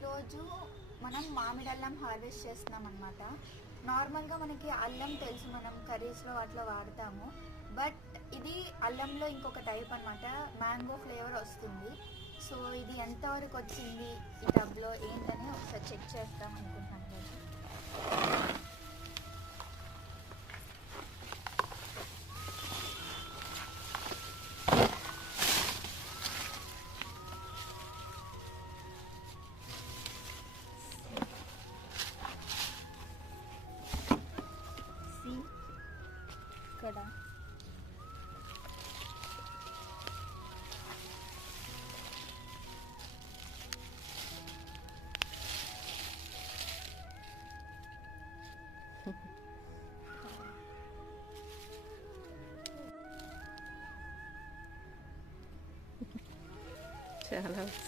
ఈరోజు మనం మామిడి అల్లం హార్వెస్ట్ చేస్తున్నాం అనమాట. నార్మల్గా మనకి అల్లం తెలుసు, మనం కర్రీస్లో అట్లా వాడతాము. బట్ ఇది అల్లంలో ఇంకొక టైప్ అనమాట, మ్యాంగో ఫ్లేవర్ వస్తుంది. సో ఇది ఎంతవరకు వచ్చింది ఈ టబ్లో ఏంటని ఒకసారి చెక్ చేస్తాం అనుకుంటున్నాను కదా. ఇక్కడ చాలా